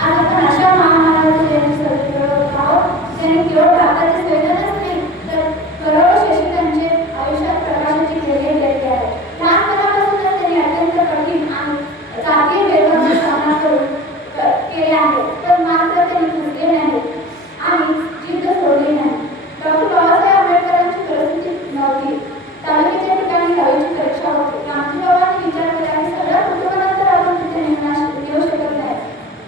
आज आपण अशा महामानवाची जयंती साजरी करत आहोत ज्यांनी केवळ भारताचे संविधानच नाही तर करोडो शिक्षकांचे आयुष्यात प्रकाशाची किरणे केली आहे. लहानपणापासूनच त्यांनी अत्यंत कठीण आणि जातीय भेदभावाचा सामना केले आहे, पण मात्र त्यांनी फुटले नाही आणि जिद्द सोडली नाही. डॉक्टर बाबासाहेब आंबेडकरांची परिस्थिती नव्हती. तालुक्याच्या ठिकाणी हवेची परीक्षा होती. रामजी बाबांनी विचार केला की सगळ्या कुटुंबानंतर आपण तिथे येऊ शकत नाही.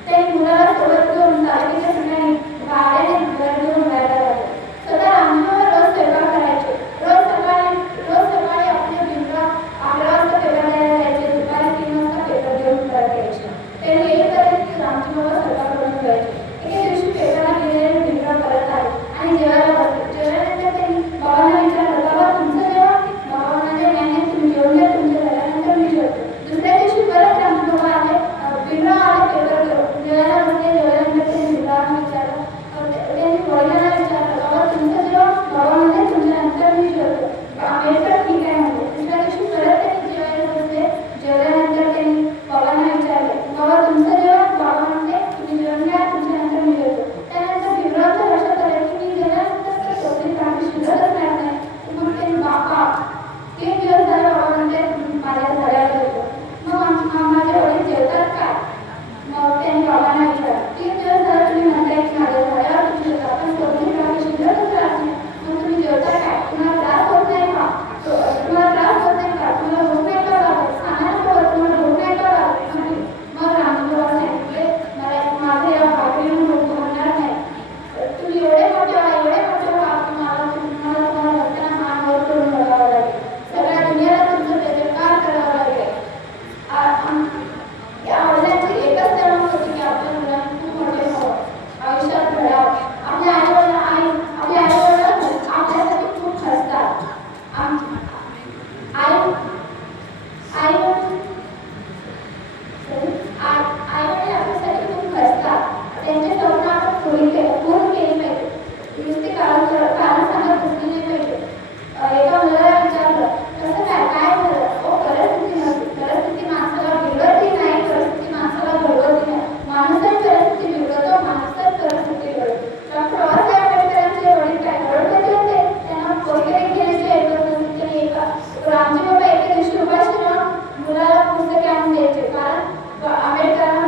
त्यांनी मुलाला सोबत घेऊन तालुक्याच्या ठिकाणी भाड्याने घर घेऊन राहायला लागले. स्वतः रामजी बाबा रोज स्वयंपाक करायचे. रोज सकाळी आपल्या भिंगरा 11 वाजता पेपर द्यायला जायचे. दुपारी 3 वाजता पेपर देऊन परत यायचे. त्यांनी येईपर्यंत रामजी बाबा स्वयंपाक करून ठेवायचे. एके दिवशी पेपरला गेलेले भिंगरा परत आले आणि जेवायला बसले. जेवल्यानंतर त्यांनी बाबांना विचारलं, बाबा तुमचं जेवण? बाबा म्हणाले, नाही तुम्ही जेवून घ्या, तुमच्या झाल्यानंतर मी जेवतो. दुसऱ्या दिवशी परत रामजी बाबा आले, भिंगरा आले पेपर घेऊन. जेवायला बसले. जेवल्यानंतर त्यांनी भिंगरांना विचारलं, त्यांनी वडिलांना विचारलं, बाबा तुमचं जेवण? बाबा म्हणाले, तुमच्या नंतर मी जेवतो. आंबेडकर ठीक आहे म्हणले. दुसऱ्या दिवशी परत त्यांनी जेवायला बसले. जेवल्यानंतर त्यांनी बाबांना विचारले, बाबा तुमचं जेवण? बाबा म्हणाले, तुम्ही जेवण घ्या, तुमच्या नंतर मी जेवतो. त्यानंतर भिंगरांच्या लक्षात आलं की मी जेवल्यानंतर तर टोपलीत काही शिल्लकच नाही. मग त्यांनी बाबा 3 दिवस झाले बाबा म्हणते माझ्या झाल्यावर जेवतो. मग माझे वडील जेवतात काय? मग त्यांनी बाबांना विचारलं, 3 दिवस झाले तुम्ही म्हणताय की माझ्या झाल्यावर तुम्ही जेवता, पण टोपलीत काही शिल्लकच राहत नाही. मग तुम्ही जेवता काय? तुम्हाला त्रास होत नाही का? तुम्हाला त्रास होत नाही का? तुम्हाला भूक नाही का लागत? सांगा ना बाबा, तुम्हाला भूक नाही का लागत? मग रामजी बाबा सांगितले, माझे या भाकरीहून भूक होणार नाही. तुम्ही एवढे मोठे व्हा तुम्हाला बघताना मान वर करून बघावं लागेल. सगळ्या दुनियाला तुमचं जयजयकार करावं लागेल. या वडिलांची एकच तळमळ होती की आपल्या मुलांनी खूप मोठे व्हावं, आयुष्यात घडावं. आपल्या आईवडिलांना आपल्यासाठी खूप हसतात. आईवडील आपल्यासाठी खूप हसतात. त्यांचे स्वप्न आपण पूर्ण केली पाहिजे. नुसते कारण सांगत बसली नाही पाहिजे. एका मुलाला विचारलं, कसं काय झालं? परिस्थिती नव्हती. परिस्थिती माणसाला बिघडती नाही, परिस्थिती माणसाला घडवती नाही. माणूसच परिस्थिती बिघडतो, माणूसच परिस्थिती घडवतो. डॉक्टर बाबासाहेब आंबेडकरांचे वडील काय करोडपती होते. त्यांना वगैरे घेण्याची ऐकत नव्हती. त्यांनी रामजी बाबा एके दिवशी उपाशी राहून मुलाला पुस्तके आणून द्यायचे, कारण आंबेडकरांना